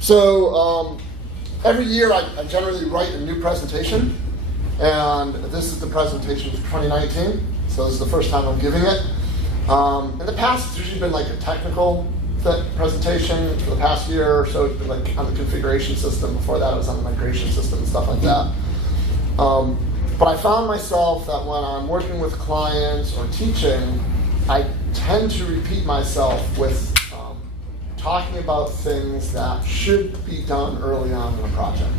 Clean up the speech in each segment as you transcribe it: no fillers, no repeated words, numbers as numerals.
So every year I generally write a new presentation, and this is the presentation for 2019. So this is the first time I'm giving it. In the past, it's usually been like a technical presentation. For the past year or so, it's been like on the configuration system. Before that, it was on the migration system and stuff like that. But I found myself that when I'm working with clients or teaching, I tend to repeat myself with talking about things that should be done early on in a project.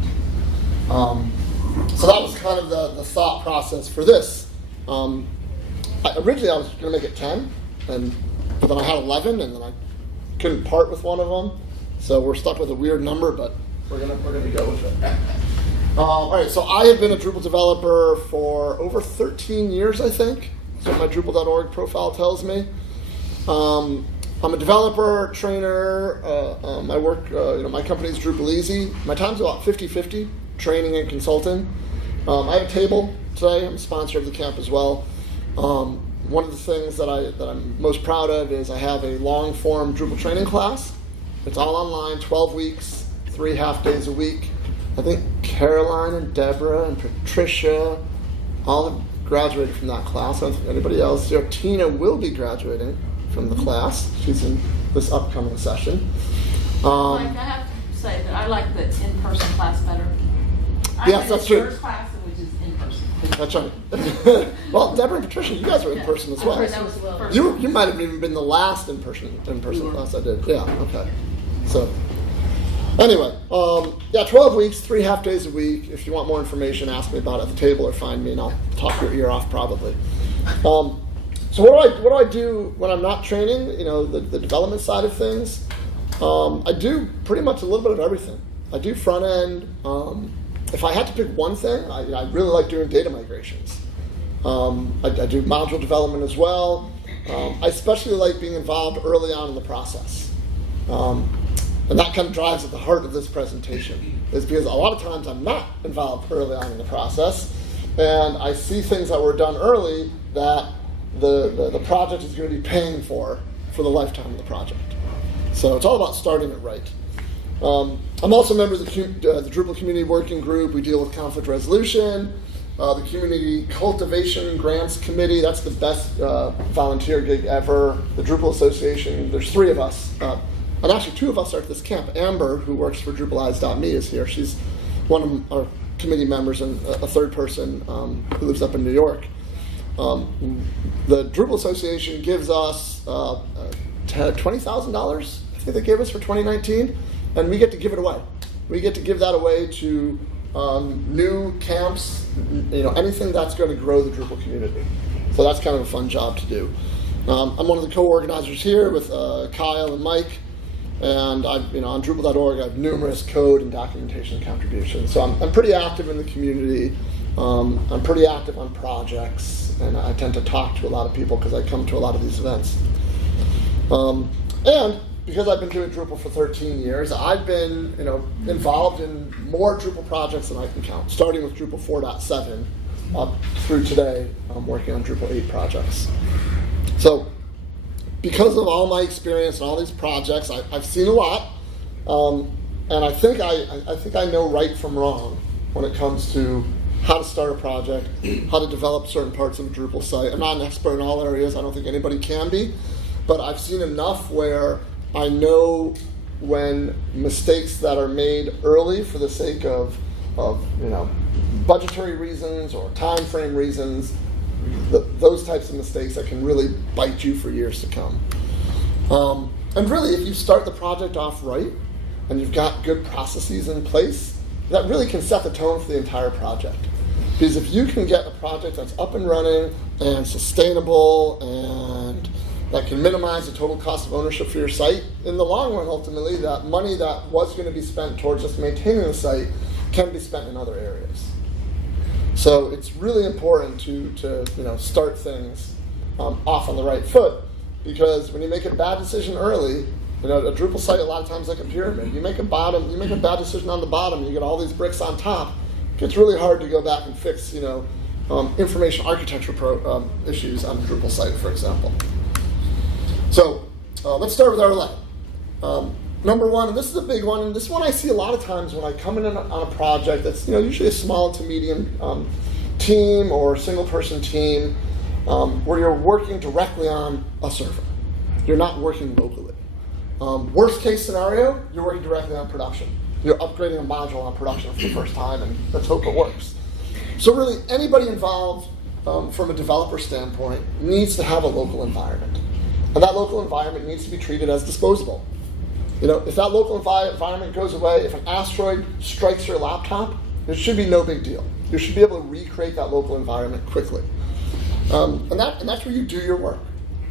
So that was kind of the thought process for this. Originally, I was going to make it 10, but then I had 11, and then I couldn't part with one of them. So we're stuck with a weird number, but we're gonna go with it. All right, so I have been a Drupal developer for over 13 years, I think. That's what my Drupal.org profile tells me. I'm a developer, trainer. I work, my company's DrupalEasy. My time's about 50-50, training and consulting. I have a table today. I'm a sponsor of the camp as well. One of the things that I'm most proud of is I have a long-form Drupal training class. It's all online, 12 weeks, 3 half days a week. I think Caroline and Deborah and Patricia all have graduated from that class. I don't think anybody else. Tina will be graduating from the class. She's in this upcoming session. I have to say that I like the in-person class better. Yes, that's true. First class, which is in person. That's right. Well, Deborah and Patricia, you guys were in person as well. That was the first. You might have even been the last in-person class I did. Yeah, okay. So, anyway, 12 weeks, 3 half days a week. If you want more information, ask me about it at the table or find me, and I'll talk your ear off probably. So what do I do when I'm not training? The development side of things. I do pretty much a little bit of everything. I do front end. If I had to pick one thing, I really like doing data migrations. I do module development as well. I especially like being involved early on in the process. And that kind of drives at the heart of this presentation, is because a lot of times I'm not involved early on in the process, and I see things that were done early that the project is going to be paying for the lifetime of the project. So it's all about starting it right. I'm also a member of the Drupal Community Working Group. We deal with conflict resolution. The Community Cultivation Grants Committee, that's the best volunteer gig ever. The Drupal Association, there's 3 of us. And actually 2 of us are at this camp. Amber, who works for DrupalEasy.me, is here. She's one of our committee members, and a third person who lives up in New York. The Drupal Association gives us $20,000, I think they gave us for 2019, and we get to give it away. We get to give that away to new camps, anything that's going to grow the Drupal community. So that's kind of a fun job to do. I'm one of the co-organizers here with Kyle and Mike, and on Drupal.org I have numerous code and documentation contributions. So I'm pretty active in the community. I'm pretty active on projects, and I tend to talk to a lot of people because I come to a lot of these events. And because I've been doing Drupal for 13 years, I've been involved in more Drupal projects than I can count, starting with Drupal 4.7 up through today. I'm working on Drupal 8 projects. So because of all my experience and all these projects, I've seen a lot, and I think I know right from wrong when it comes to how to start a project, how to develop certain parts of a Drupal site. I'm not an expert in all areas. I don't think anybody can be, but I've seen enough where I know when mistakes that are made early for the sake of budgetary reasons or time frame reasons, those types of mistakes that can really bite you for years to come. And really, if you start the project off right and you've got good processes in place, that really can set the tone for the entire project. Because if you can get a project that's up and running and sustainable and that can minimize the total cost of ownership for your site, in the long run, ultimately, that money that was going to be spent towards just maintaining the site can be spent in other areas. So it's really important to start things off on the right foot, because when you make a bad decision early, a Drupal site a lot of times like a pyramid. You make a bad decision on the bottom, you get all these bricks on top. It's really hard to go back and fix information architecture issues on a Drupal site, for example. So let's start with our lab. number one, and this is a big one, and this one I see a lot of times when I come in on a project that's usually a small to medium team or single person team where you're working directly on a server. You're not working locally. Worst case scenario, you're working directly on production. You're upgrading a module on production for the first time, and let's hope it works. So really, anybody involved from a developer standpoint needs to have a local environment. And that local environment needs to be treated as disposable. If that local environment goes away, if an asteroid strikes your laptop, it should be no big deal. You should be able to recreate that local environment quickly. And that's where you do your work.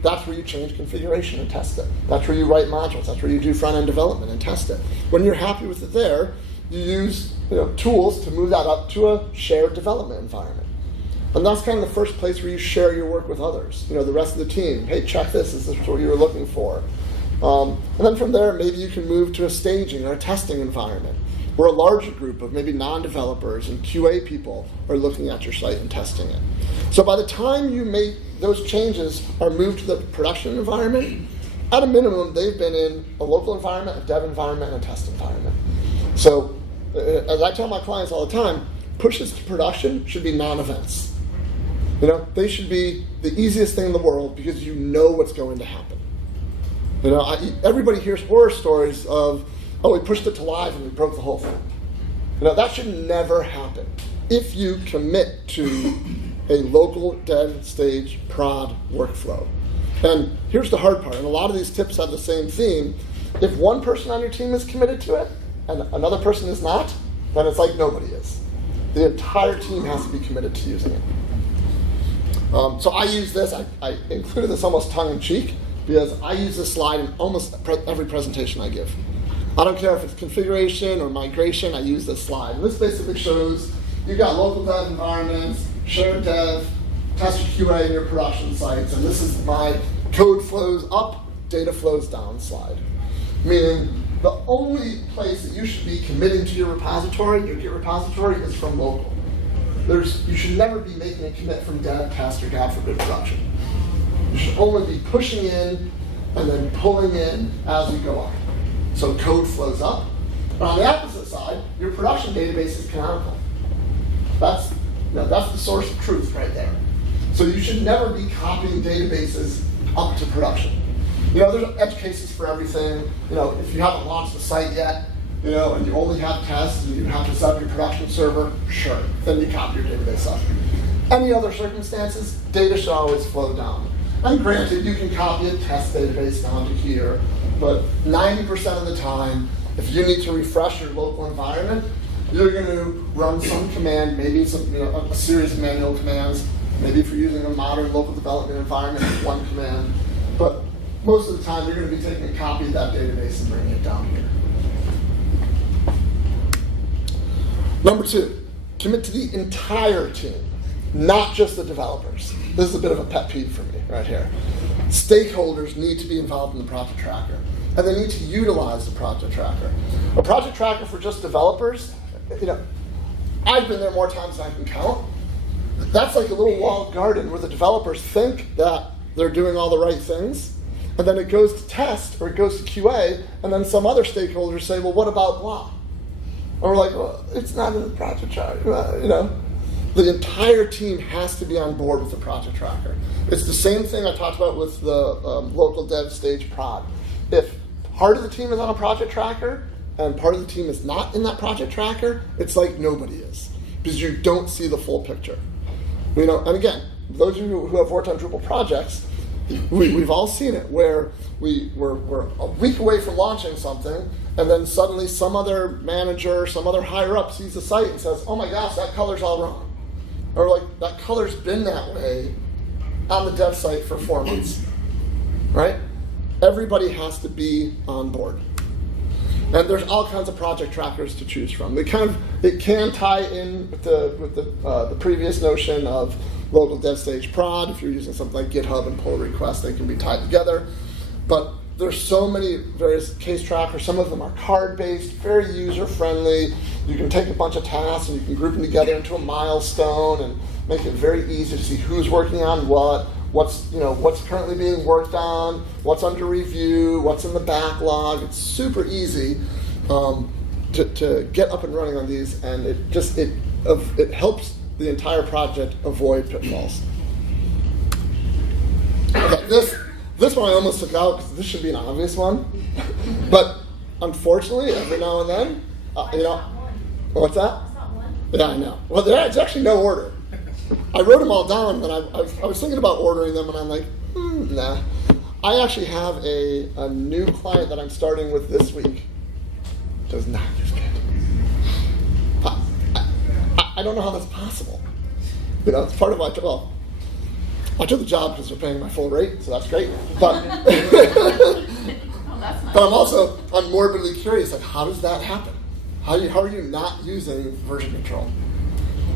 That's where you change configuration and test it. That's where you write modules. That's where you do front-end development and test it. When you're happy with it there, you use tools to move that up to a shared development environment. And that's kind of the first place where you share your work with others. The rest of the team. Hey, check this. Is this what you were looking for? And then from there, maybe you can move to a staging or a testing environment where a larger group of maybe non-developers and QA people are looking at your site and testing it. So by the time you make those changes are moved to the production environment, at a minimum, they've been in a local environment, a dev environment, and a test environment. So as I tell my clients all the time, pushes to production should be non-events. They should be the easiest thing in the world because you know what's going to happen. Everybody hears horror stories of, we pushed it to live and we broke the whole thing. That should never happen. If you commit to a local dev stage prod workflow. And here's the hard part, and a lot of these tips have the same theme. If one person on your team is committed to it and another person is not, then it's like nobody is. The entire team has to be committed to using it. So I use this, I included this almost tongue-in-cheek, because I use this slide in almost every presentation I give. I don't care if it's configuration or migration, I use this slide. And this basically shows you've got local dev environments, shared dev, test QA in your production sites, and this is my code flows up, data flows down slide. Meaning the only place that you should be committing to your repository, your Git repository, is from local. You should never be making a commit from dev, test, or God forbid production. You should only be pushing in and then pulling in as we go on. So code flows up. But on the opposite side, your production database is canonical. That's the source of truth right there. So you should never be copying databases up to production. There's edge cases for everything. If you haven't launched the site yet, and you only have tests and you have to set up your production server, sure, then you copy your database up. Any other circumstances, data should always flow down. And granted, you can copy a test database down to here, but 90% of the time, if you need to refresh your local environment, you're going to run some command, maybe a series of manual commands. Maybe if you're using a modern local development environment, it's one command. But most of the time, you're going to be taking a copy of that database and bringing it down here. Number 2, commit to the entire team, not just the developers. This is a bit of a pet peeve for me right here. Stakeholders need to be involved in the project tracker, and they need to utilize the project tracker. A project tracker for just developers, I've been there more times than I can count. That's like a little walled garden where the developers think that they're doing all the right things, and then it goes to test or it goes to QA, and then some other stakeholders say, well, what about blah? And we're like, well, it's not in the project tracker, The entire team has to be on board with the project tracker. It's the same thing I talked about with the local dev stage prod. If part of the team is on a project tracker and part of the team is not in that project tracker, it's like nobody is, because you don't see the full picture. And again, those of you who have worked on Drupal projects, we've all seen it, where we're a week away from launching something, and then suddenly some other manager, some other higher up sees the site and says, oh my gosh, that color's all wrong. Or like, that color's been that way on the dev site for 4 months, right? Everybody has to be on board. And there's all kinds of project trackers to choose from. It can tie in with the previous notion of local dev stage prod. If you're using something like GitHub and pull requests, they can be tied together. But there's so many various case trackers. Some of them are card-based, very user-friendly. You can take a bunch of tasks and you can group them together into a milestone and make it very easy to see who's working on what, what's currently being worked on, what's under review, what's in the backlog. It's super easy to get up and running on these, and it helps the entire project avoid pitfalls. Okay, this one I almost took out because this should be an obvious one, but unfortunately, every now and then, what's that? Yeah, I know. Well, there's actually no order. I wrote them all down, and I was thinking about ordering them, and I'm like, nah. I actually have a new client that I'm starting with this week. Does not use Git. I don't know how that's possible. It's part of why I took the job because they're paying my full rate, so that's great. But but I'm morbidly curious, like, how does that happen? How are you not using version control?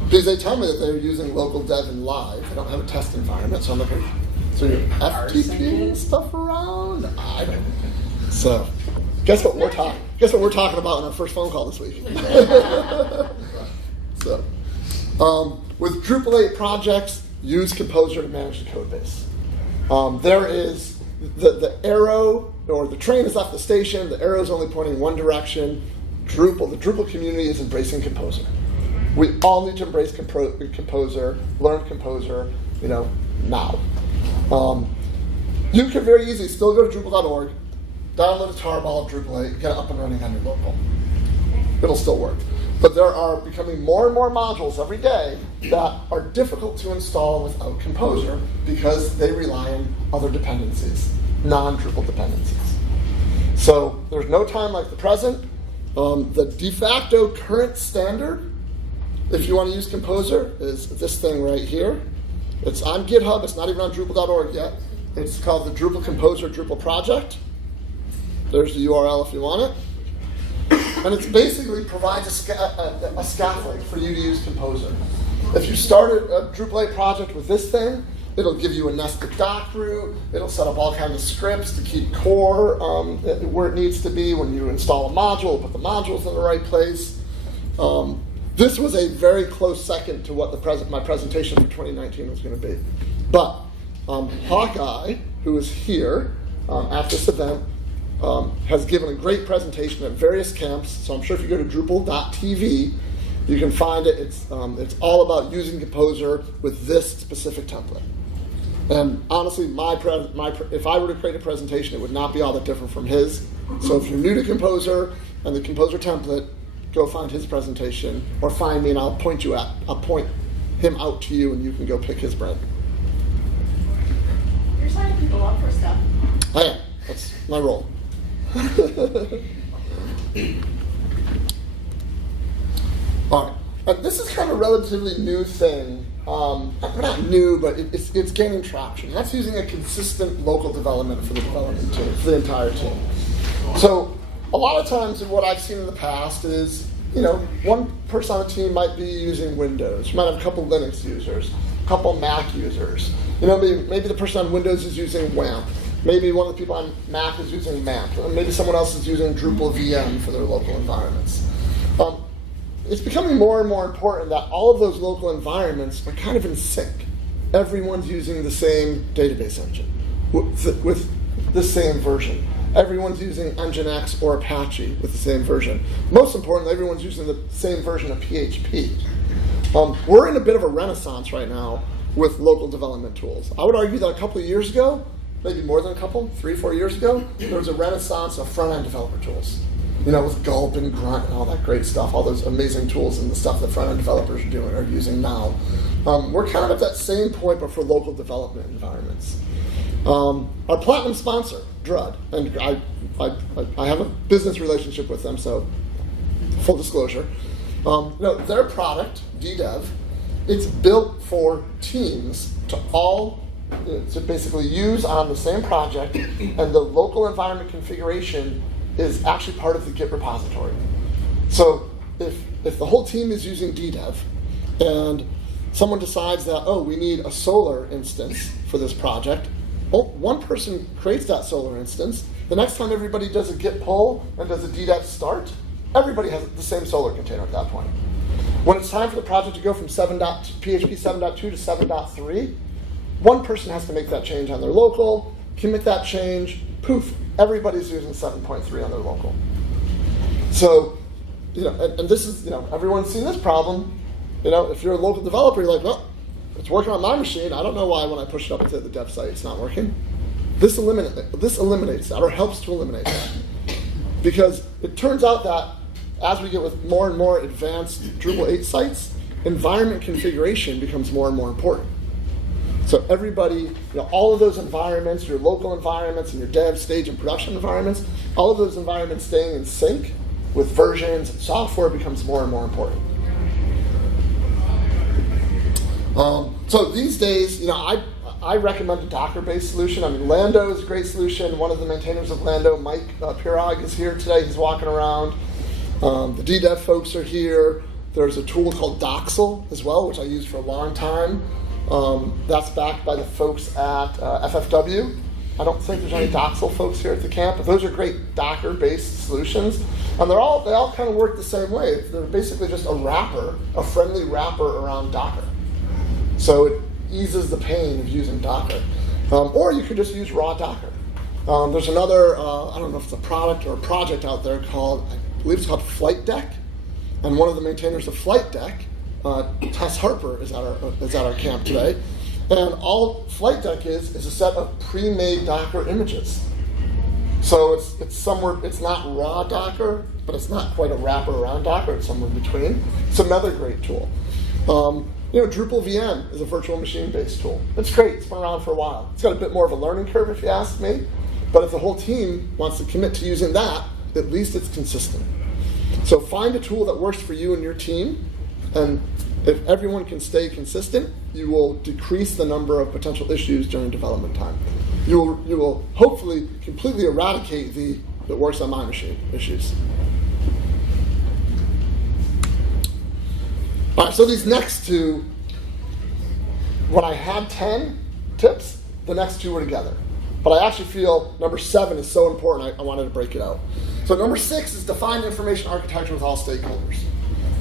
Because they tell me that they're using local dev and live. I don't have a test environment, so I'm like, so you're FTPing stuff around? I don't know. So, guess what we're talking about in our first phone call this week. So, with Drupal 8 projects, use Composer to manage the code base. There is the arrow, or the train has left the station, the arrow is only pointing one direction. The Drupal community is embracing Composer. We all need to embrace Composer, learn Composer, now. You can very easily still go to Drupal.org, download a tarball of Drupal 8, get it up and running on your local. It'll still work. But there are becoming more and more modules every day that are difficult to install without Composer because they rely on other dependencies, non-Drupal dependencies. So there's no time like the present. The de facto current standard, if you want to use Composer, is this thing right here. It's on GitHub. It's not even on Drupal.org yet. It's called the Drupal Composer Drupal project. There's the URL if you want it. And it basically provides a scaffold for you to use Composer. If you start a Drupal 8 project with this thing, it'll give you a nested doc root. It'll set up all kinds of scripts to keep core where it needs to be. When you install a module, put the modules in the right place. This was a very close second to what my presentation for 2019 was going to be. But Hawkeye, who is here at this event, has given a great presentation at various camps. So I'm sure if you go to Drupal.tv, you can find it. It's all about using Composer with this specific template. And honestly, if I were to create a presentation, it would not be all that different from his. So if you're new to Composer and the Composer template, go find his presentation, or find me and I'll point him out to you, and you can go pick his brain. You're signing people up for stuff. I am. That's my role. All right. This is kind of a relatively new thing. Not new, but it's gaining traction. That's using a consistent local development for the development team, for the entire team. So a lot of times what I've seen in the past is, one person on the team might be using Windows. You might have a couple Linux users, a couple Mac users. Maybe the person on Windows is using WAMP. Maybe one of the people on Mac is using MAMP. Maybe someone else is using Drupal VM for their local environments. It's becoming more and more important that all of those local environments are kind of in sync. Everyone's using the same database engine with the same version. Everyone's using Nginx or Apache with the same version. Most importantly, everyone's using the same version of PHP. We're in a bit of a renaissance right now with local development tools. I would argue that a couple of years ago, maybe more than a couple, 3-4 years ago, there was a renaissance of front-end developer tools. With Gulp and Grunt and all that great stuff, all those amazing tools and the stuff that front-end developers are using now. We're kind of at that same point, but for local development environments. Our platinum sponsor, Drud, and I have a business relationship with them, so full disclosure. Their product, DDev, it's built for teams to basically use on the same project, and the local environment configuration is actually part of the Git repository. So if the whole team is using DDev, and someone decides that, we need a Solar instance for this project, one person creates that Solar instance. The next time everybody does a Git pull and does a DDev start, everybody has the same Solar container at that point. When it's time for the project to go from PHP 7.2 to 7.3, one person has to make that change on their local, commit that change, poof, everybody's using 7.3 on their local. So, and this is, everyone's seen this problem. If you're a local developer, you're like, well, it's working on my machine. I don't know why when I push it up into the dev site, it's not working. This eliminates that, or helps to eliminate that. Because it turns out that as we get with more and more advanced Drupal 8 sites, environment configuration becomes more and more important. So everybody, all of those environments, your local environments and your dev, stage, and production environments, all of those environments staying in sync with versions and software becomes more and more important. So these days, I recommend a Docker-based solution. Lando is a great solution. One of the maintainers of Lando, Mike Pirog, is here today. He's walking around. The DDev folks are here. There's a tool called Doxel as well, which I used for a long time. That's backed by the folks at FFW. I don't think there's any Doxel folks here at the camp, but those are great Docker-based solutions. And they all kind of work the same way. They're basically just a friendly wrapper around Docker. So it eases the pain of using Docker. Or you could just use raw Docker. There's another, I don't know if it's a product or a project out there called, I believe it's called Flight Deck. And one of the maintainers of Flight Deck, Tess Harper, is at our camp today. And all Flight Deck is a set of pre-made Docker images. So it's not raw Docker, but it's not quite a wrapper around Docker. It's somewhere in between. It's another great tool. Drupal VM is a virtual machine-based tool. It's great. It's been around for a while. It's got a bit more of a learning curve, if you ask me. But if the whole team wants to commit to using that, at least it's consistent. So find a tool that works for you and your team, and if everyone can stay consistent, you will decrease the number of potential issues during development time. You will hopefully completely eradicate the "it works on my machine" issues. All right, so these next two, when I had 10 tips, the next two were together. But I actually feel number 7 is so important, I wanted to break it out. So number 6 is define information architecture with all stakeholders.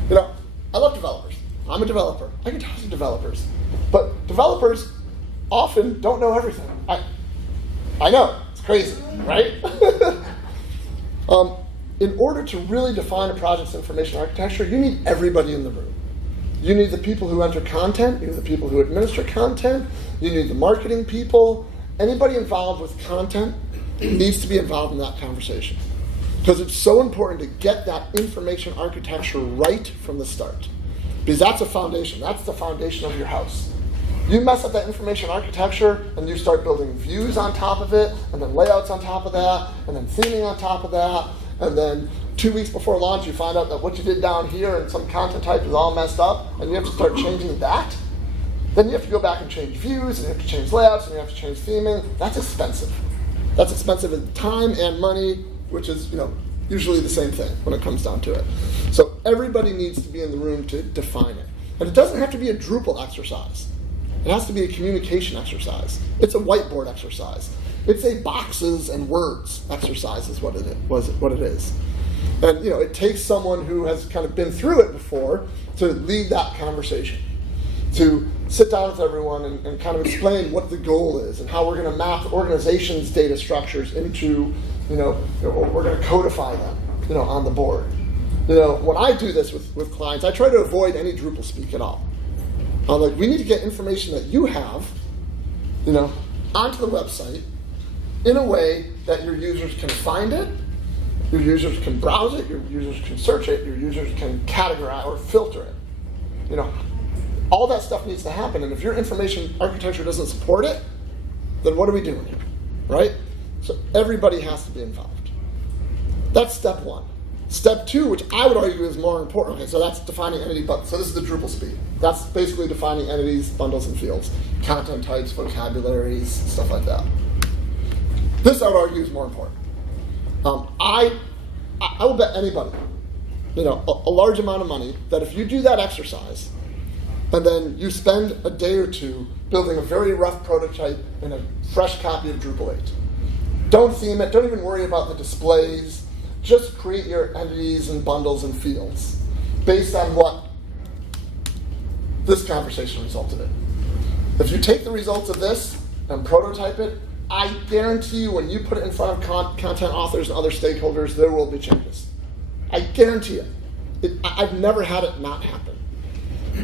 I love developers. I'm a developer. I can talk to developers. But developers often don't know everything. I know, it's crazy, right? In order to really define a project's information architecture, you need everybody in the room. You need the people who enter content, you need the people who administer content, you need the marketing people. Anybody involved with content needs to be involved in that conversation. Because it's so important to get that information architecture right from the start. Because that's a foundation. That's the foundation of your house. You mess up that information architecture and you start building views on top of it, and then layouts on top of that, and then theming on top of that, and then 2 weeks before launch you find out that what you did down here and some content type is all messed up, and you have to start changing that. Then you have to go back and change views, and you have to change layouts, and you have to change theming. That's expensive. That's expensive in time and money, which is usually the same thing when it comes down to it. So everybody needs to be in the room to define it. And it doesn't have to be a Drupal exercise. It has to be a communication exercise. It's a whiteboard exercise. It's a boxes and words exercise is what it is. And it takes someone who has kind of been through it before to lead that conversation, to sit down with everyone and kind of explain what the goal is and how we're going to map the organization's data structures into, or we're going to codify them, on the board. When I do this with clients, I try to avoid any Drupal speak at all. I'm like, we need to get information that you have, onto the website in a way that your users can find it, your users can browse it, your users can search it, your users can categorize or filter it. All that stuff needs to happen, and if your information architecture doesn't support it, then what are we doing here, right? So everybody has to be involved. That's step 1. Step 2, which I would argue is more important. Okay, so that's defining entity bundles. So this is the Drupal speed. That's basically defining entities, bundles, and fields, content types, vocabularies, stuff like that. This I would argue is more important. I will bet anybody, a large amount of money that if you do that exercise, and then you spend a day or two building a very rough prototype in a fresh copy of Drupal 8. Don't theme it. Don't even worry about the displays. Just create your entities and bundles and fields based on what this conversation resulted in. If you take the results of this and prototype it, I guarantee you when you put it in front of content authors and other stakeholders, there will be changes. I guarantee it. I've never had it not happen.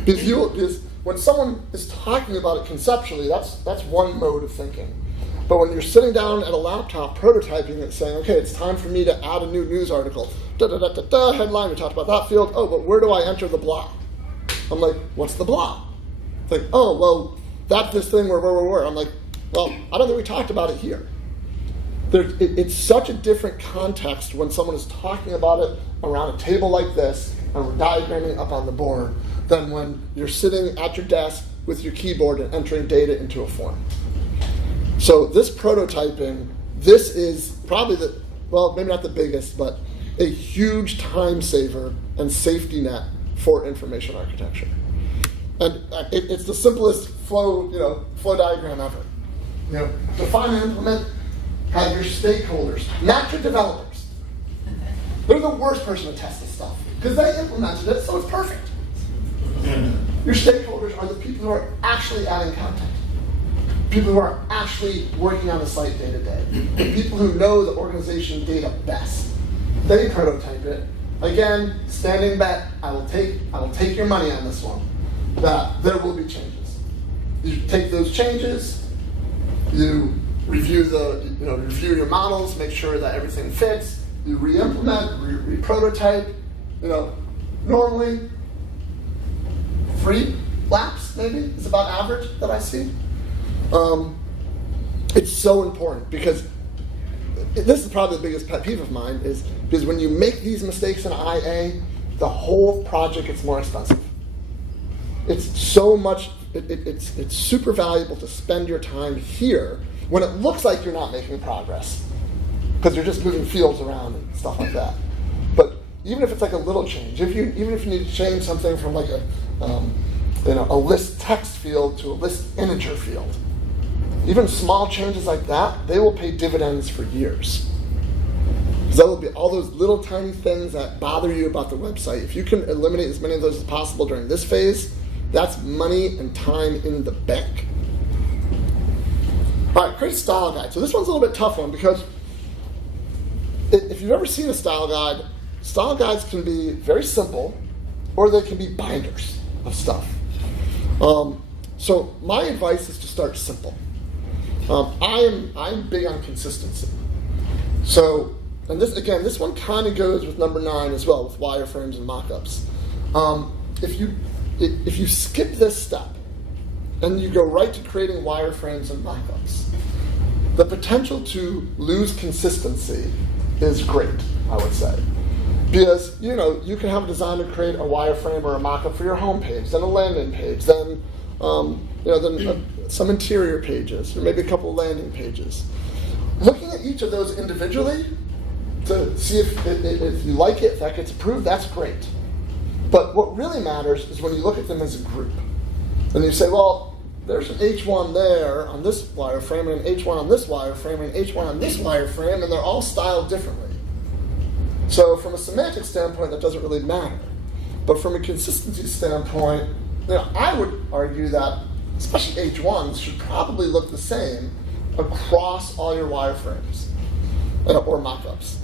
Because when someone is talking about it conceptually, that's one mode of thinking. But when you're sitting down at a laptop prototyping it, saying, okay, it's time for me to add a new news article, headline, we talked about that field, oh, but where do I enter the blah? I'm like, what's the blah? It's like, oh, well, that's this thing where. I'm like, well, I don't think we talked about it here. It's such a different context when someone is talking about it around a table like this, and we're diagramming up on the board, than when you're sitting at your desk with your keyboard and entering data into a form. So this prototyping, this is probably maybe not the biggest, but a huge time saver and safety net for information architecture. And it's the simplest flow diagram ever. Define and implement, have your stakeholders, not your developers. They're the worst person to test this stuff because they implemented it, so it's perfect. Your stakeholders are the people who are actually adding content, people who are actually working on the site day to day, the people who know the organization data best. They prototype it. Again, standing bet, I will take your money on this one, that there will be changes. You take those changes, you review review your models, make sure that everything fits, you re-implement, re-prototype, normally 3 laps maybe is about average that I see. It's so important because this is probably the biggest pet peeve of mine is because when you make these mistakes in IA, the whole project gets more expensive. It's so much, it's super valuable to spend your time here when it looks like you're not making progress because you're just moving fields around and stuff like that. But even if it's like a little change, even if you need to change something from like a list text field to a list integer field, even small changes like that, they will pay dividends for years. Because that will be all those little tiny things that bother you about the website. If you can eliminate as many of those as possible during this phase, that's money and time in the bank. All right, create a style guide. So this one's a little bit tough one because if you've ever seen a style guides can be very simple or they can be binders of stuff. So my advice is to start simple. I'm big on consistency. So, and this one kind of goes with number 9 as well, with wireframes and mockups. If you skip this step and you go right to creating wireframes and mockups, the potential to lose consistency is great, I would say. Because, you can have a designer create a wireframe or a mockup for your homepage, then a landing page, then some interior pages, or maybe a couple landing pages. Looking at each of those individually to see if you like it, if that gets approved, that's great. But what really matters is when you look at them as a group. And you say, well, there's an H1 there on this wireframe, and an H1 on this wireframe, and an H1 on this wireframe, and they're all styled differently. So from a semantic standpoint, that doesn't really matter. But from a consistency standpoint, I would argue that especially H1s should probably look the same across all your wireframes or mockups.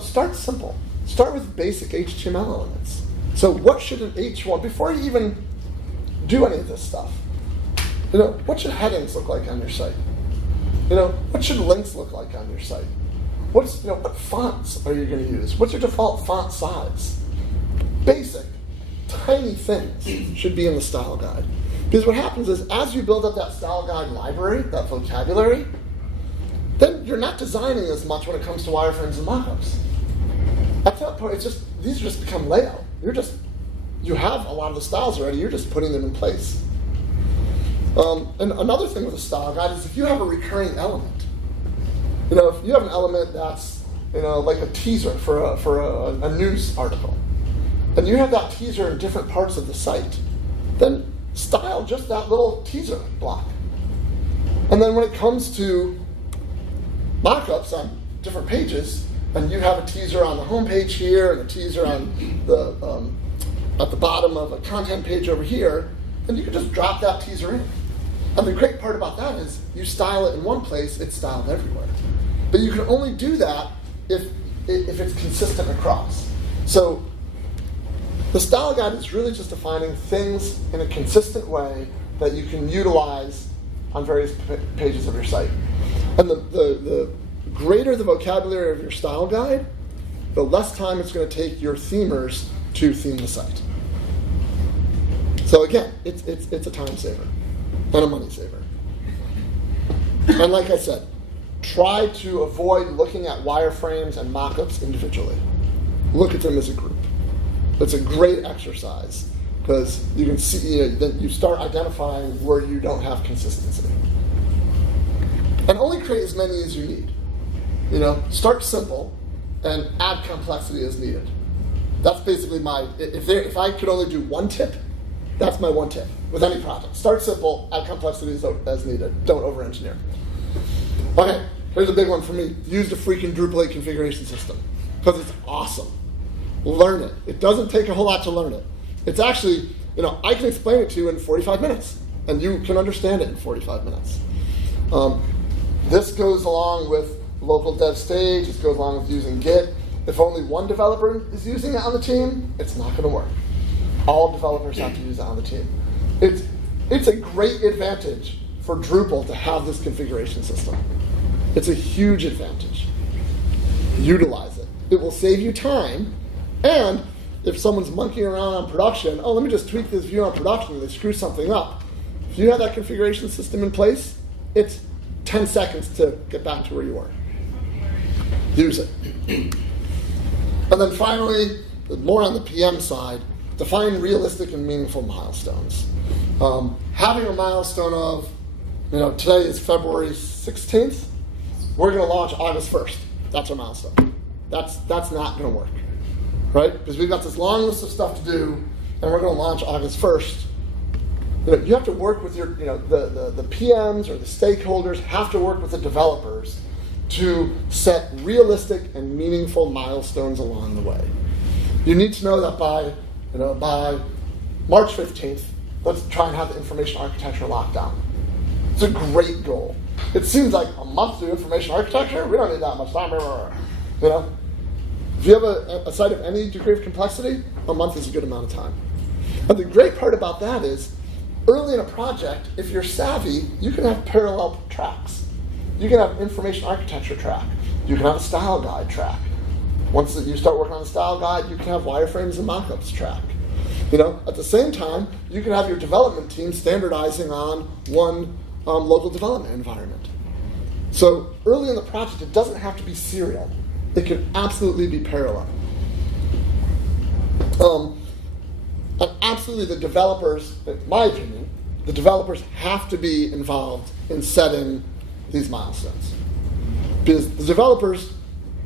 Start simple. Start with basic HTML elements. So what should an H1, before you even do any of this stuff, what should headings look like on your site? What should links look like on your site? What fonts are you going to use? What's your default font size? Basic, tiny things should be in the style guide. Because what happens is, as you build up that style guide library, that vocabulary, then you're not designing as much when it comes to wireframes and mockups. At that point, these just become layout. You have a lot of the styles already, you're just putting them in place. And another thing with a style guide is if you have a recurring element. If you have an element that's, like a teaser for a news article, and you have that teaser in different parts of the site, then style just that little teaser block. And then when it comes to mockups on different pages, and you have a teaser on the home page here, and a teaser on the at the bottom of a content page over here, and you can just drop that teaser in. And the great part about that is you style it in one place, it's styled everywhere. But you can only do that if it's consistent across. So the style guide is really just defining things in a consistent way that you can utilize on various pages of your site. And the greater the vocabulary of your style guide, the less time it's going to take your themers to theme the site. So again, it's a time saver and a money saver. And like I said, try to avoid looking at wireframes and mockups individually. Look at them as a group. It's a great exercise because you can see that you start identifying where you don't have consistency. And only create as many as you need. Start simple and add complexity as needed. That's basically if I could only do one tip, that's my one tip with any project. Start simple, add complexity as needed. Don't over-engineer. Okay, here's a big one for me. Use the freaking Drupal configuration system because it's awesome. Learn it. It doesn't take a whole lot to learn it. It's actually, I can explain it to you in 45 minutes, and you can understand it in 45 minutes. This goes along with local dev stage. This goes along with using Git. If only one developer is using it on the team, it's not going to work. All developers have to use it on the team. It's a great advantage for Drupal to have this configuration system. It's a huge advantage. Utilize it. It will save you time, and if someone's monkeying around on production, let me just tweak this view on production and they screw something up. If you have that configuration system in place, it's 10 seconds to get back to where you were. Use it. And then finally, more on the PM side, define realistic and meaningful milestones. Having a milestone of, today is February 16th, we're going to launch August 1st. That's our milestone. That's not going to work, right? Because we've got this long list of stuff to do, and we're going to launch August 1st. You have to work with your, the PMs or the stakeholders have to work with the developers to set realistic and meaningful milestones along the way. You need to know that by March 15th, let's try and have the information architecture locked down. It's a great goal. It seems like a month to do information architecture, we don't need that much time. If you have a site of any degree of complexity, a month is a good amount of time. And the great part about that is, early in a project, if you're savvy, you can have parallel tracks. You can have information architecture track. You can have a style guide track. Once you start working on the style guide, you can have wireframes and mockups track. At the same time, you can have your development team standardizing on one local development environment. So early in the project, it doesn't have to be serial. It can absolutely be parallel. And absolutely the developers, in my opinion, the developers have to be involved in setting these milestones. Because the developers,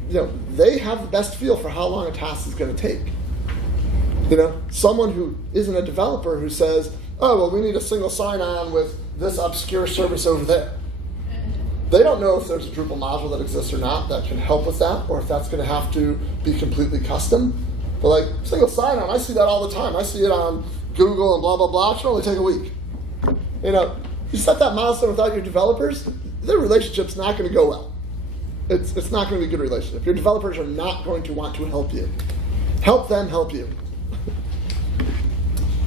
they have the best feel for how long a task is going to take. Someone who isn't a developer who says, we need a single sign-on with this obscure service over there. They don't know if there's a Drupal module that exists or not that can help with that, or if that's going to have to be completely custom. But single sign-on, I see that all the time. I see it on Google and blah, blah, blah. It should only take a week. You set that milestone without your developers, their relationship's not going to go well. It's not going to be a good relationship. Your developers are not going to want to help you. Help them help you.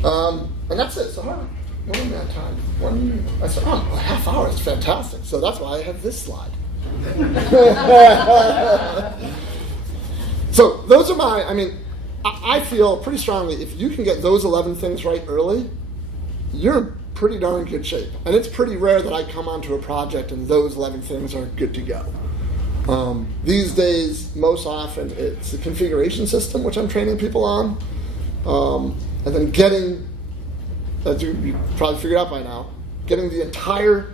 And that's it. So what am I at time? I said, a half hour. It's fantastic. So that's why I have this slide. So those are I feel pretty strongly if you can get those 11 things right early, you're in pretty darn good shape. And it's pretty rare that I come onto a project and those 11 things are good to go. These days, most often, it's the configuration system, which I'm training people on. And then getting, as you probably figured out by now, getting the entire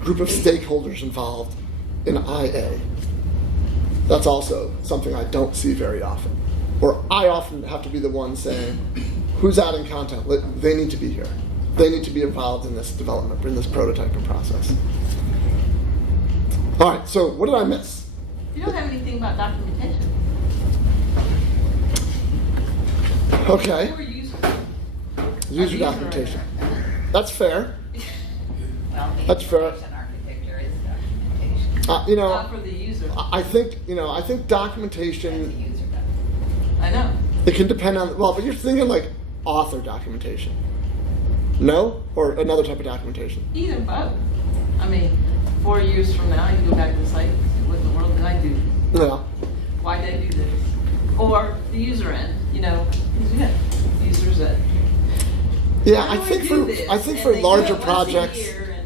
group of stakeholders involved in IA. That's also something I don't see very often. Or I often have to be the one saying, who's adding content? They need to be here. They need to be involved in this development, in this prototyping process. All right, so what did I miss? You don't have anything about documentation. Okay. Who are you using? User documentation. That's fair. Well, the That's fair. information architecture is documentation. You know, Not for the user. I think That's a documentation. user document. I know. It can depend on, but you're thinking like author documentation. No? Or another type of documentation? Either both. I mean, 4 years from now, you go back to the site, and say, what in the world did I do? Yeah. Why did I do this? Or the user end, users end. Yeah, Why I do think do for this? I think And for they do larger it once a projects, year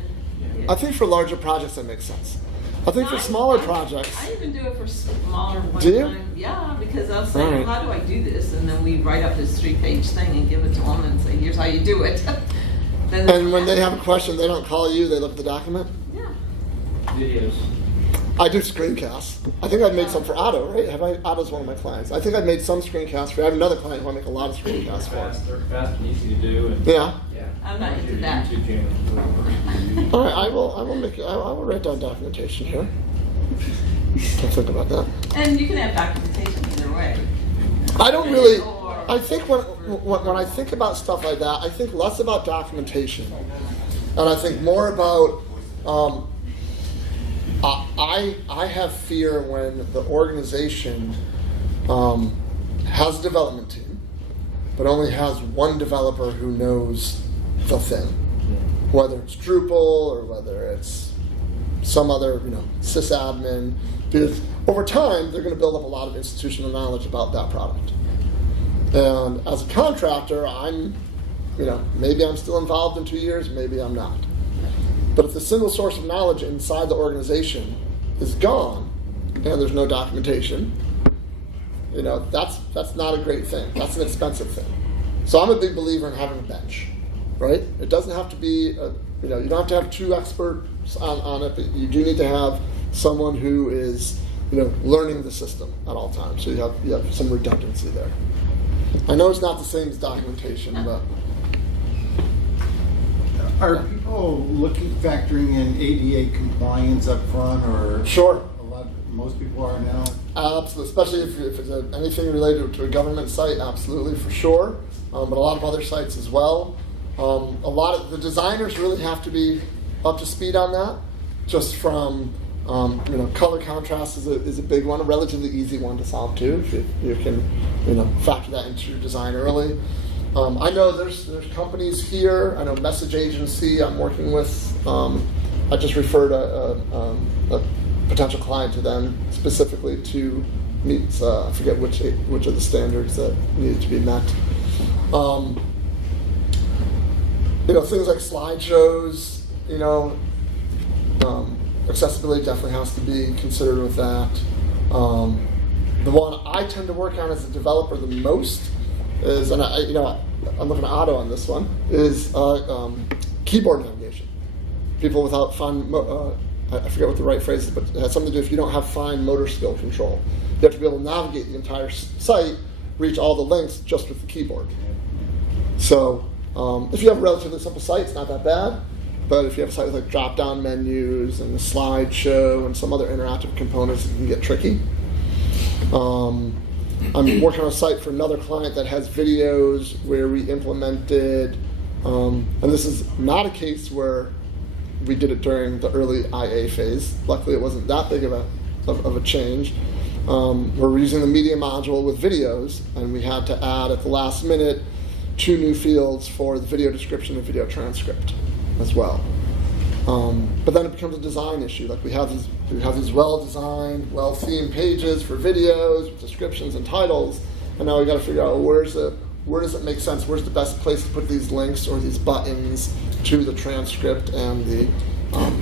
and- I think for larger projects that makes sense. I think for No, smaller I projects, even do it for smaller one Do you? time. Yeah, because I'll say, Alright. well, how do I do this? And then we write up this 3-page thing and give it to them and say, here's how you do it. Then and when they have a question, they don't call you, they look at the document. Yeah. Videos. I do screencasts. I think I've made some for Otto, right? Otto's one of my clients. I think I've made some screencasts for. I have another client who I make a lot of screencasts for. They're fast and easy to do. And Yeah. Yeah. I'm not into Your that. YouTube channel. All right. I will write down documentation here. I'll think about that. And you can have documentation either way. I don't really. Or- I think when I think about stuff like that, I think less about documentation, and I think more about. I have fear when the organization has a development team, but only has one developer who knows the thing, whether it's Drupal or whether it's some other sysadmin. Because over time, they're going to build up a lot of institutional knowledge about that product. And as a contractor, maybe I'm still involved in 2 years, maybe I'm not. But if the single source of knowledge inside the organization is gone and there's no documentation, that's not a great thing. That's an expensive thing. So I'm a big believer in having a bench, right? It doesn't have to be, you don't have to have 2 experts on it, but you do need to have someone who is, learning the system at all times. So you have some redundancy there. I know it's not the same as documentation, but Are people factoring in ADA compliance up front, or sure. Most people are now? Absolutely, especially if it's anything related to a government site, absolutely, for sure. But a lot of other sites as well. A lot of the designers really have to be up to speed on that, just from color contrast is a big one, a relatively easy one to solve too, if you can factor that into your design early. I know there's companies here. I know Message Agency I'm working with. I just referred a potential client to them specifically to meet. I forget which of the standards that needed to be met. Things like slideshows. Accessibility definitely has to be considered with that. The one I tend to work on as a developer the most is, and I'm looking at Otto on this one, is keyboard navigation. People without fine, I forget what the right phrase is, but it has something to do if you don't have fine motor skill control. You have to be able to navigate the entire site, reach all the links just with the keyboard. So if you have a relatively simple site, it's not that bad. But if you have a site with like drop-down menus and a slideshow and some other interactive components, it can get tricky. I'm working on a site for another client that has videos where we implemented, and this is not a case where we did it during the early IA phase. Luckily, it wasn't that big of a change. We're using the media module with videos, and we had to add at the last minute 2 new fields for the video description and video transcript as well. But then it becomes a design issue. Like we have these well-designed, well-themed pages for videos, with descriptions and titles, and now we got to figure out where does it make sense? Where's the best place to put these links or these buttons to the transcript and the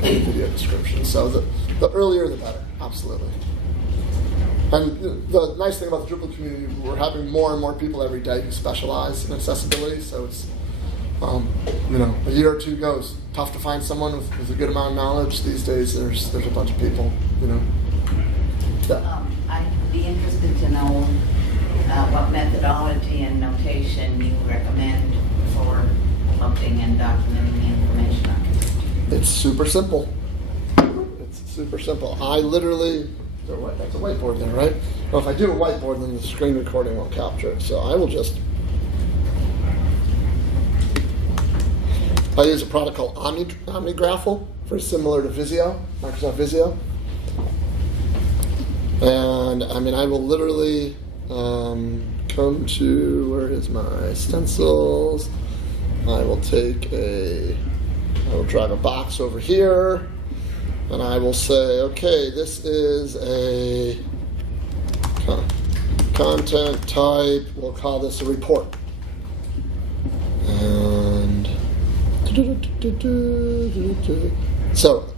video description? So the earlier the better, absolutely. And the nice thing about the Drupal community, we're having more and more people every day who specialize in accessibility. So it's a year or two goes, tough to find someone with a good amount of knowledge. These days, there's a bunch of people, Yeah. I'd be interested to know what methodology and notation you recommend for lumping and documenting the information architecture. It's super simple. I literally, that's a whiteboard there, right? Well, if I do a whiteboard, then the screen recording won't capture it. So I will just I use a product called OmniGraffle, very similar to Visio, Microsoft Visio. And I mean, I will literally come to, where is my stencils? I will drag a box over here, and I will say, okay, this is a content type, we'll call this a report. And so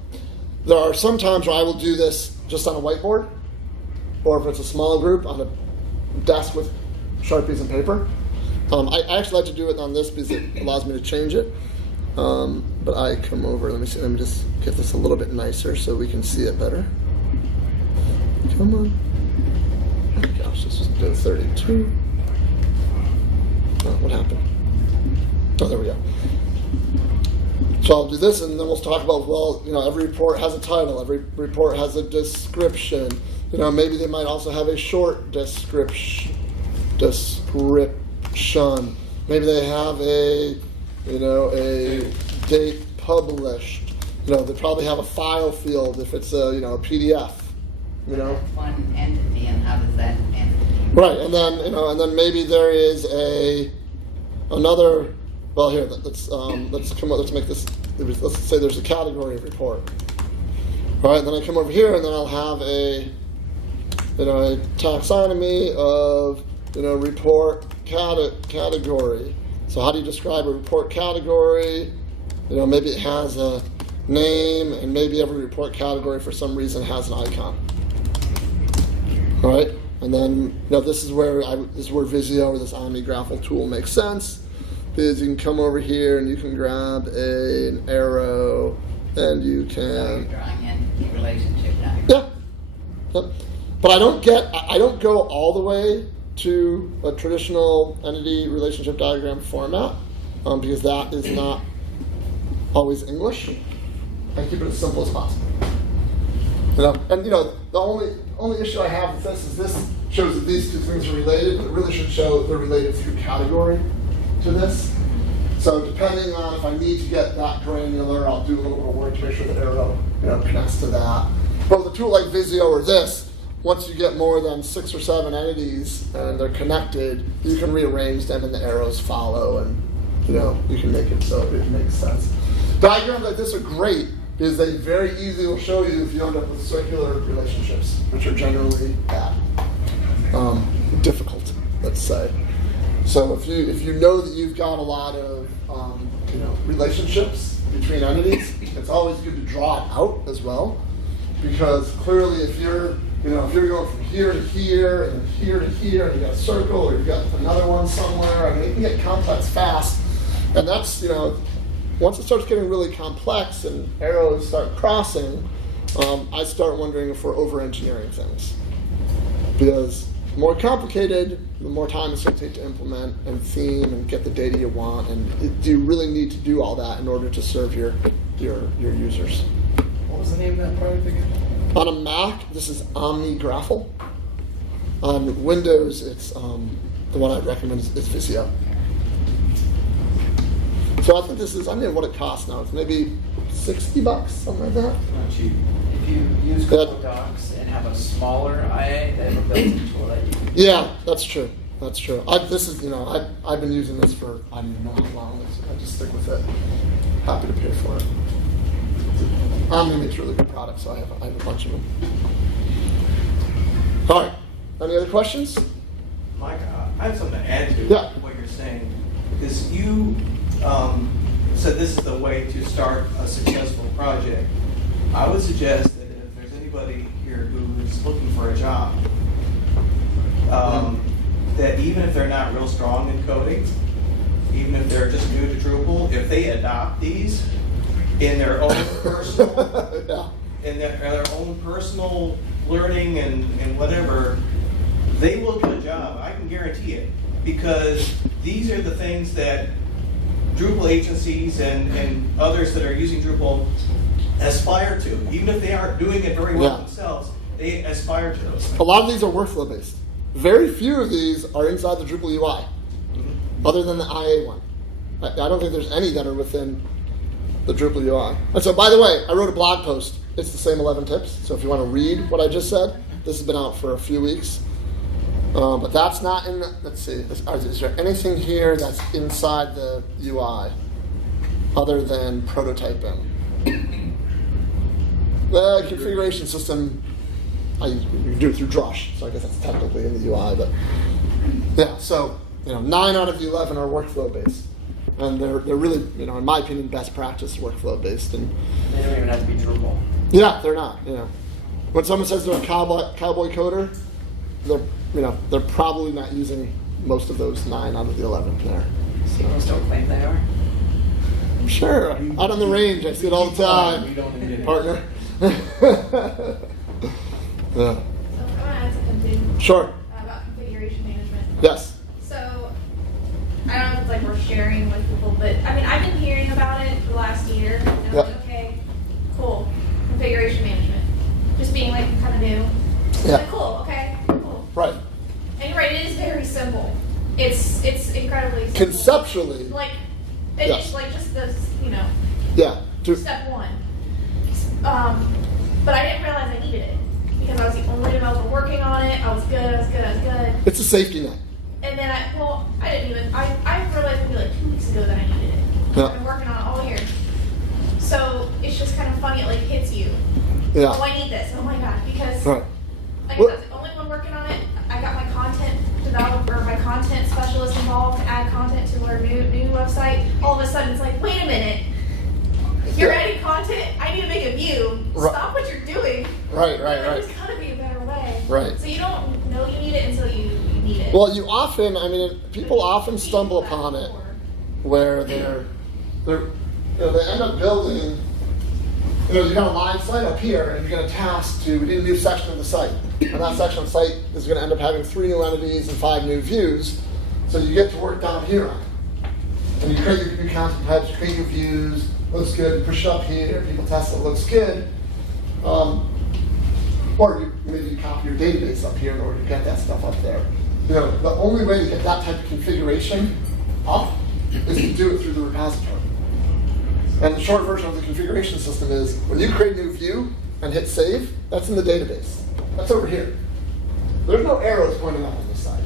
there are some times where I will do this just on a whiteboard, or if it's a small group, on a desk with Sharpies and paper. I actually like to do it on this because it allows me to change it. But I come over, let me just get this a little bit nicer so we can see it better. Come on. Oh my gosh, this was doing 32. Oh, what happened? Oh, there we go. So I'll do this, and then we'll talk about, well, every report has a title, every report has a description. Maybe they might also have a short description. Maybe they have a date published. They probably have a file field if it's a PDF. One entity, and how does that entity? Right, and then maybe there is another. Well, here let's make this. Let's say there's a category of report. All right, then I come over here, and then I'll have a taxonomy of report category. So how do you describe a report category? Maybe it has a name, and maybe every report category for some reason has an icon. All right, and then this is where Visio or this OmniGraffle tool makes sense, because you can come over here and you can grab an arrow, and you So can. you're drawing in the relationship diagram. Yeah. Yep. But I don't go all the way to a traditional entity relationship diagram format, because that is not always English. I keep it as simple as possible. And the only issue I have with this is this shows that these two things are related, but it really should show they're related through category to this. So depending on if I need to get that granular, I'll do a little bit of work to make sure the arrow connects to that. But with a tool like Visio or this, once you get more than 6 or 7 entities and they're connected, you can rearrange them and the arrows follow, and you can make it so it makes sense. Diagrams like this are great because they very easily will show you if you end up with circular relationships, which are generally bad, difficult, let's say. So if you know that you've got a lot of relationships between entities, it's always good to draw it out as well, because clearly if you're going from here to here and here to here, and you got a circle or you got another one somewhere, I mean, it can get complex fast, and that's once it starts getting really complex and arrows start crossing, I start wondering if we're over-engineering things, because the more complicated, the more time it's going to take to implement and theme and get the data you want, and do you really need to do all that in order to serve your users? What was the name of that product again? On a Mac, this is OmniGraffle. On Windows, it's the one I'd recommend is Visio. So I think this is, what it costs now. It's maybe $60, something like that. Not cheap. If you use Google Docs and have a smaller IA, they have a built-in tool that you can. Yeah, that's true. That's true. I've been using this for I don't even know how long. I just stick with it. Happy to pay for it. Omni makes really good products, so I have a bunch of them. All right. Any other questions? Mike, I have something to add to Yeah. what you're saying, because you said this is the way to start a successful project. I would suggest that if there's anybody here who is looking for a job, that even if they're not real strong in coding, even if they're just new to Drupal, if they adopt these in their own personal, Yeah. in their own personal learning and whatever, they will get a job. I can guarantee it, because these are the things that Drupal agencies and others that are using Drupal aspire to. Even if they aren't doing it very well Yeah. themselves, they aspire to those things. A lot of these are workflow based. Very few of these are inside the Drupal UI, other than the IA one. I don't think there's any that are within the Drupal UI. And so, by the way, I wrote a blog post. It's the same 11 tips. So if you want to read what I just said, this has been out for a few weeks. But that's not in the, let's see, is there anything here that's inside the UI other than prototyping? The configuration system, you do it through Drush, so I guess that's technically in the UI, but yeah, so 9 out of the 11 are workflow based. And they're really, in my opinion, best practice workflow based. And They don't even have to be Drupal. yeah, they're not. When someone says they're a cowboy coder, they're probably not using most of those 9 out of the 11 there. People still claim they are. I'm sure. Out on the range, I see it all the time, partner. Yeah. So I want to add something too Sure. about configuration management. Yes. So I don't know if it's like we're sharing with people, but I mean I've been hearing about it for the last year, and I'm Yep. like, okay, cool, configuration management, just being like kind of new. Yeah. Like, cool, okay, cool. Right. And you're right, it is very simple. It's incredibly simple. Conceptually, Like Yes. it's like just this, yeah. step one. But I didn't realize I needed it because I was the only developer working on it. I was good. It's a safety net. And then I realized maybe like 2 weeks ago that I needed it. Yeah. I've been working on it all year. So it's just kind of funny, it like hits you. Yeah. Oh, I need this. Oh my God. Because Right. like Well- I was the only one working on it. I got my content developer, my content specialist involved to add content to our new website. All of a sudden it's like, wait a minute. You're Yeah. adding content. I need to make a view. Right. Stop what you're doing. Right. There's got to be a better way. Right. So you don't know you need it until you need it. Well, people often stumble upon it where they end up building, you got a live site up here and you're going to task to need a new section of the site. And that section of the site is going to end up having 3 new entities and 5 new views. So you get to work down here on it. And you create your new content types, you create your views, looks good, you push it up here, people test it, looks good. Or maybe you copy your database up here in order to get that stuff up there. The only way to get that type of configuration up is to do it through the repository. And the short version of the configuration system is when you create a new view and hit save, that's in the database. That's over here. There's no arrows pointing up on this side.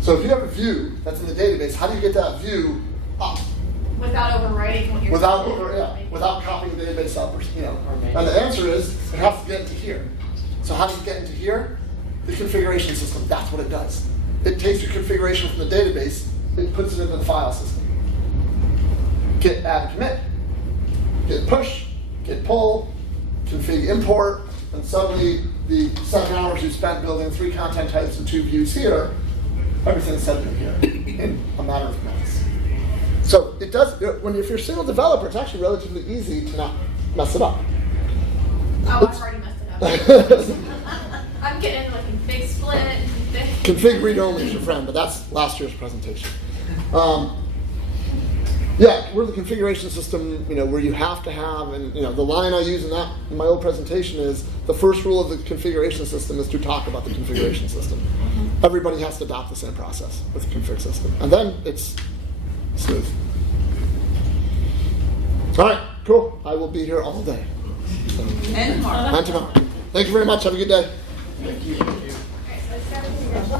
So if you have a view that's in the database, how do you get that view up? Without overwriting what you're Without copying the database up, And the answer is it has to get into here. So how does it get into here? The configuration system. That's what it does. It takes your configuration from the database, it puts it into the file system. Git add commit, git push, git pull, config import, and suddenly the 7 hours you spent building 3 content types and 2 views here, everything's set in here in a matter of minutes. So it does. If you're a single developer, it's actually relatively easy to not mess it up. Oh, I've already messed it up. I'm getting like a big split. Config read only is your friend, but that's last year's presentation. We're the configuration system, where you have to have, and the line I use in my old presentation is the first rule of the configuration system is to talk about the configuration system. Everybody has to adopt the same process with the config system, and then it's smooth. All right, cool. I will be here all day. And tomorrow. And tomorrow. Thank you very much. Have a good day. Okay, so let's start with the